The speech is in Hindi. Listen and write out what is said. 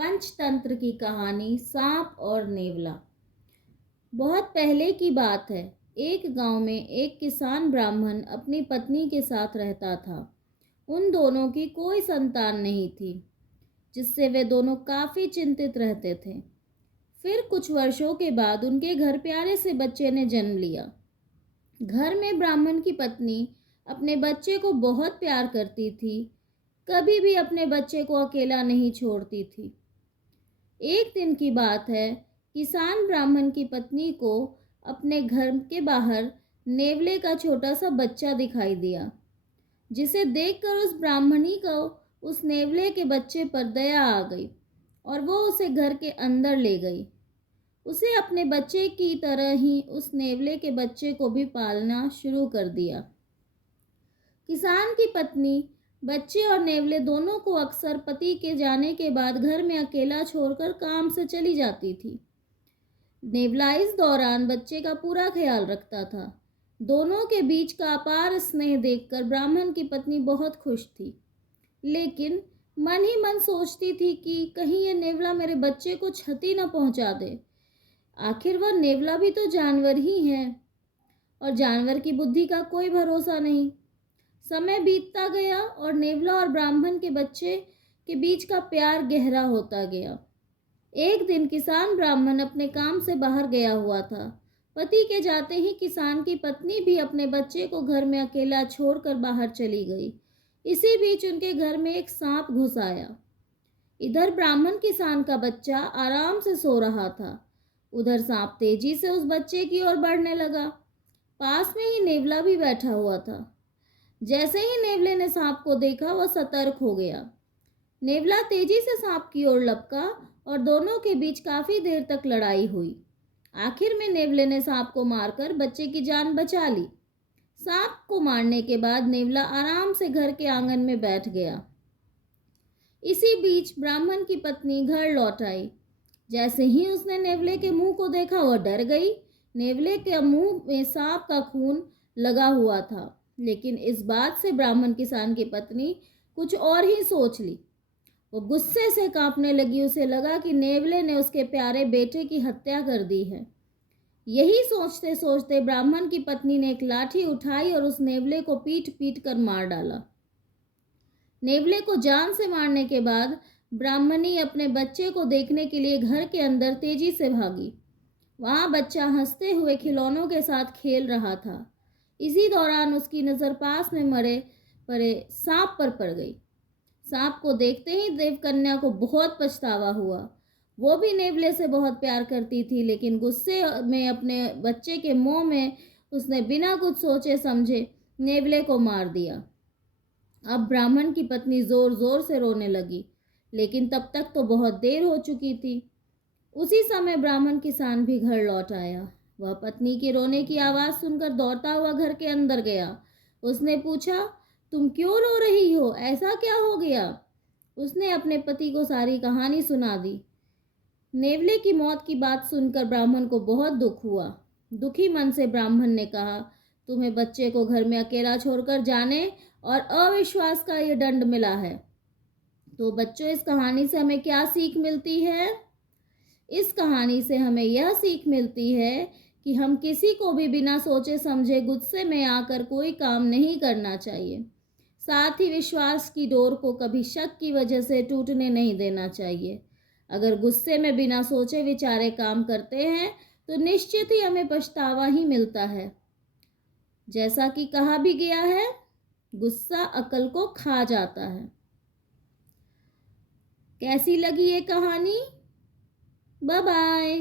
पंचतंत्र की कहानी सांप और नेवला। बहुत पहले की बात है। एक गांव में एक किसान ब्राह्मण अपनी पत्नी के साथ रहता था। उन दोनों की कोई संतान नहीं थी, जिससे वे दोनों काफ़ी चिंतित रहते थे। फिर कुछ वर्षों के बाद उनके घर प्यारे से बच्चे ने जन्म लिया। घर में ब्राह्मण की पत्नी अपने बच्चे को बहुत प्यार करती थी, कभी भी अपने बच्चे को अकेला नहीं छोड़ती थी। एक दिन की बात है, किसान ब्राह्मण की पत्नी को अपने घर के बाहर नेवले का छोटा सा बच्चा दिखाई दिया, जिसे देखकर उस ब्राह्मणी को उस नेवले के बच्चे पर दया आ गई और वो उसे घर के अंदर ले गई। उसे अपने बच्चे की तरह ही उस नेवले के बच्चे को भी पालना शुरू कर दिया। किसान की पत्नी बच्चे और नेवले दोनों को अक्सर पति के जाने के बाद घर में अकेला छोड़कर काम से चली जाती थी। नेवला इस दौरान बच्चे का पूरा ख्याल रखता था। दोनों के बीच का अपार स्नेह देखकर ब्राह्मण की पत्नी बहुत खुश थी, लेकिन मन ही मन सोचती थी कि कहीं ये नेवला मेरे बच्चे को क्षति न पहुंचा दे। आखिर वह नेवला भी तो जानवर ही है और जानवर की बुद्धि का कोई भरोसा नहीं। समय बीतता गया और नेवला और ब्राह्मण के बच्चे के बीच का प्यार गहरा होता गया। एक दिन किसान ब्राह्मण अपने काम से बाहर गया हुआ था। पति के जाते ही किसान की पत्नी भी अपने बच्चे को घर में अकेला छोड़कर बाहर चली गई। इसी बीच उनके घर में एक सांप घुस आया। इधर ब्राह्मण किसान का बच्चा आराम से सो रहा था, उधर सांप तेजी से उस बच्चे की ओर बढ़ने लगा। पास में ही नेवला भी बैठा हुआ था। जैसे ही नेवले ने सांप को देखा, वह सतर्क हो गया। नेवला तेजी से सांप की ओर लपका और दोनों के बीच काफी देर तक लड़ाई हुई। आखिर में नेवले ने सांप को मारकर बच्चे की जान बचा ली। सांप को मारने के बाद नेवला आराम से घर के आंगन में बैठ गया। इसी बीच ब्राह्मण की पत्नी घर लौट आई। जैसे ही उसने नेवले के मुंह को देखा, वह डर गई। नेवले के मुंह में सांप का खून लगा हुआ था, लेकिन इस बात से ब्राह्मण किसान की पत्नी कुछ और ही सोच ली। वो गुस्से से कांपने लगी। उसे लगा कि नेवले ने उसके प्यारे बेटे की हत्या कर दी है। यही सोचते सोचते ब्राह्मण की पत्नी ने एक लाठी उठाई और उस नेवले को पीट पीट कर मार डाला। नेवले को जान से मारने के बाद ब्राह्मणी अपने बच्चे को देखने के लिए घर के अंदर तेजी से भागी। वहां बच्चा हंसते हुए खिलौनों के साथ खेल रहा था। इसी दौरान उसकी नज़र पास में मरे पड़े सांप पर पड़ गई। सांप को देखते ही देवकन्या को बहुत पछतावा हुआ। वो भी नेवले से बहुत प्यार करती थी, लेकिन गुस्से में अपने बच्चे के मुंह में उसने बिना कुछ सोचे समझे नेवले को मार दिया। अब ब्राह्मण की पत्नी जोर जोर से रोने लगी, लेकिन तब तक तो बहुत देर हो चुकी थी। उसी समय ब्राह्मण किसान भी घर लौट आया। वह पत्नी के रोने की आवाज़ सुनकर दौड़ता हुआ घर के अंदर गया। उसने पूछा, तुम क्यों रो रही हो? ऐसा क्या हो गया? उसने अपने पति को सारी कहानी सुना दी। नेवले की मौत की बात सुनकर ब्राह्मण को बहुत दुख हुआ। दुखी मन से ब्राह्मण ने कहा, तुम्हें बच्चे को घर में अकेला छोड़कर जाने और अविश्वास का ये दंड मिला है। तो बच्चों, इस कहानी से हमें क्या सीख मिलती है? इस कहानी से हमें यह सीख मिलती है कि हम किसी को भी बिना सोचे समझे गुस्से में आकर कोई काम नहीं करना चाहिए। साथ ही विश्वास की डोर को कभी शक की वजह से टूटने नहीं देना चाहिए। अगर गुस्से में बिना सोचे विचारे काम करते हैं तो निश्चित ही हमें पछतावा ही मिलता है। जैसा कि कहा भी गया है, गुस्सा अकल को खा जाता है। कैसी लगी ये कहानी? Bye bye.